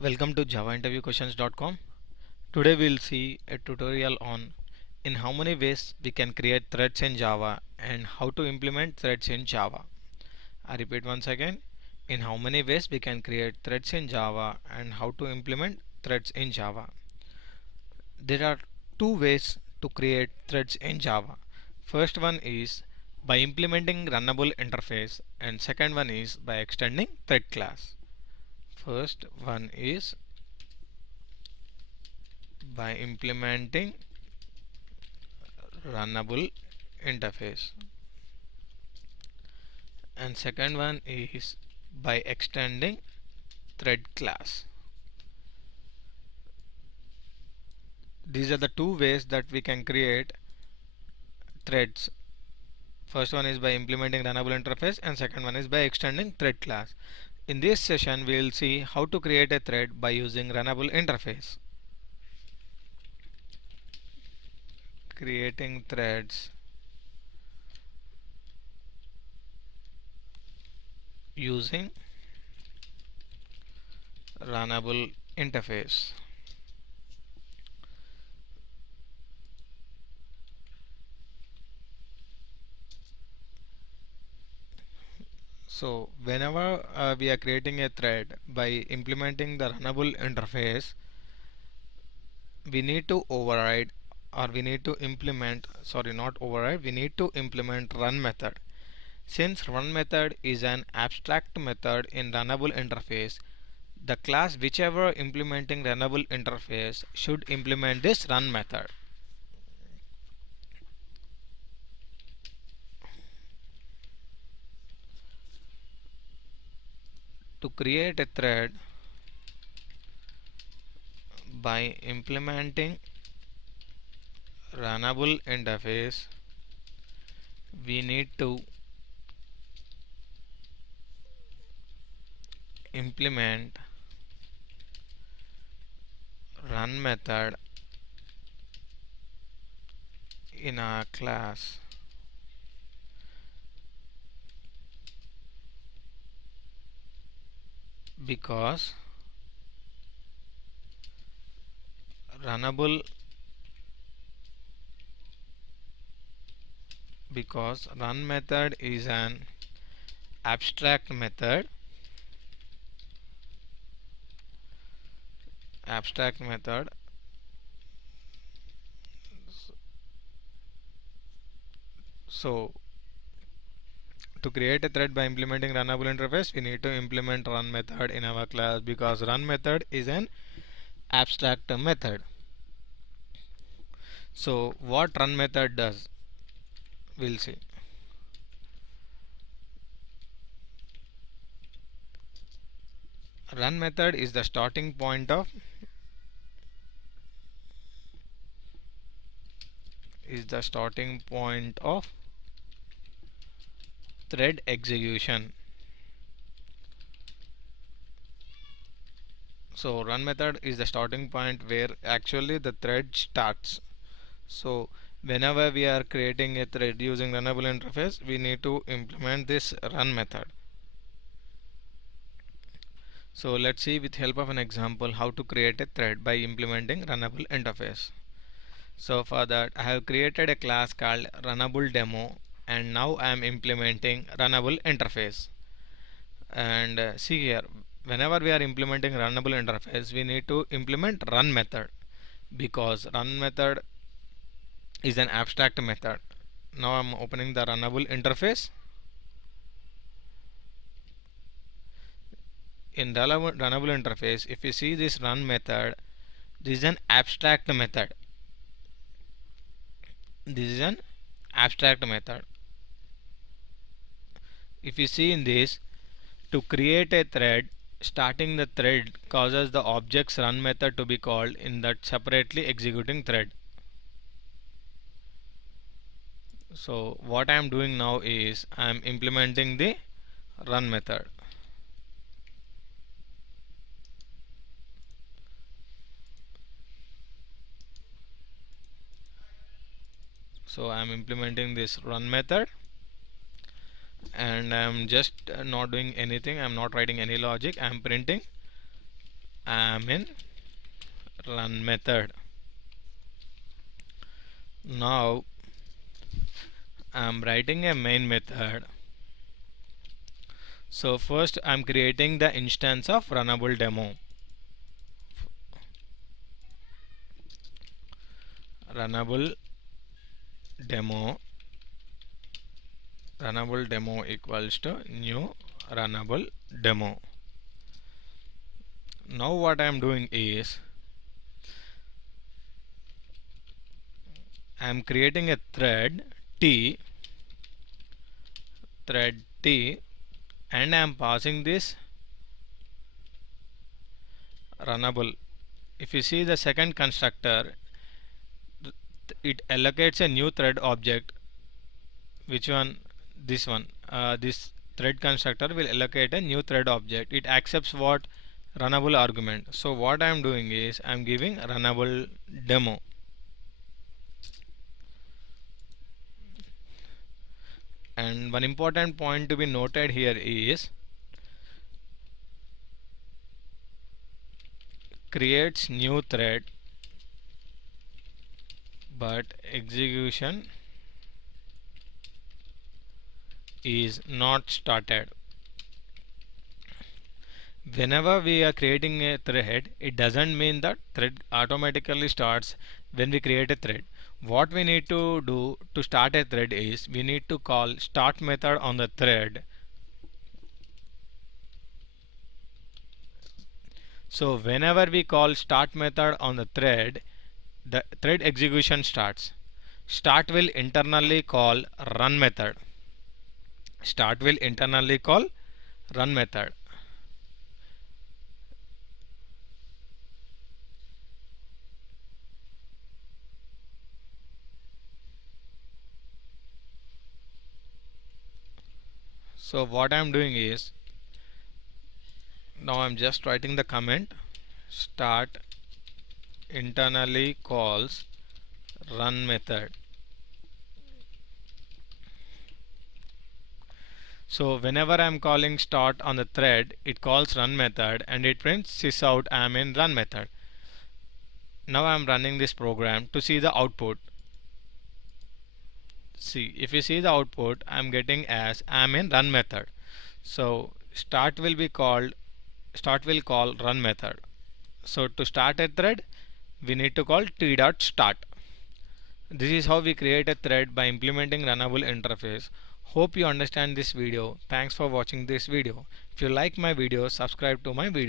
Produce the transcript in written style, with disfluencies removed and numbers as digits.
Welcome to javainterviewquestions.com. Today we'll see a tutorial on in how many ways we can create threads in Java and how to implement threads in Java. I repeat once again, in how many ways we can create threads in Java and how to implement threads in Java. There are two ways to create threads in Java. First one is by implementing runnable interface and second one is by extending thread class. First one is by implementing runnable interface and second one is by extending thread class. These are the two ways that we can create threads. First one is by implementing runnable interface and second one is by extending thread class. In this session we will see how to create a thread by using runnable interface. Creating threads using runnable interface. So whenever we are creating a thread by implementing the runnable interface, we need to override or we need to implement, sorry, not override, we need to implement run method. Since run method is an abstract method in runnable interface, the class whichever implementing runnable interface should implement this run method. To create a thread by implementing runnable interface, we need to implement run method in our class because runnable run method is an abstract method so to create a thread by implementing runnable interface we need to implement run method in our class because run method is an abstract method. So what run method does, we'll see. Run method is the starting point of thread execution. So run method is the starting point where actually the thread starts. So whenever we are creating a thread using runnable interface, we need to implement this run method. So let's see with help of an example how to create a thread by implementing runnable interface. So for that I have created a class called runnable demo and now I am implementing runnable interface. And see here, whenever we are implementing runnable interface we need to implement run method because run method is an abstract method. Now I'm opening the runnable interface. In runnable interface, if you see this run method, this is an abstract method. If you see in this, to create a thread, starting the thread causes the object's run method to be called in that separately executing thread. So what I am doing now is I am implementing the run method. So I am implementing this run method and I am just not doing anything. I am not writing any logic. I am printing am in run method. Now I'm writing a main method. So first I'm creating the instance of runnable demo. Runnable demo runnable demo equals to new runnable demo. Now what I am doing is I am creating a thread T, and I am passing this runnable. If you see the second constructor, it allocates a new thread object. Which one? This one. This thread constructor will allocate a new thread object. It accepts what? Runnable argument. So what I am doing is I am giving runnable demo. And one important point to be noted here is creates new thread but execution is not started. Whenever we are creating a thread, it doesn't mean that thread automatically starts when we create a thread. What we need to do to start a thread is we need to call start method on the thread. So whenever we call start method on the thread execution starts. Start will internally call run method. Start will internally call run method. So what I am doing is now I am just writing the comment start internally calls run method. So whenever I am calling start on the thread, it calls run method and it prints sys out I am in run method. Now I am running this program to see the output. See, if you see the output, I am getting as I am in run method. So start will call run method. So to start a thread, we need to call t.start. This is how we create a thread by implementing runnable interface. Hope you understand this video. Thanks for watching this video. If you like my video, subscribe to my video.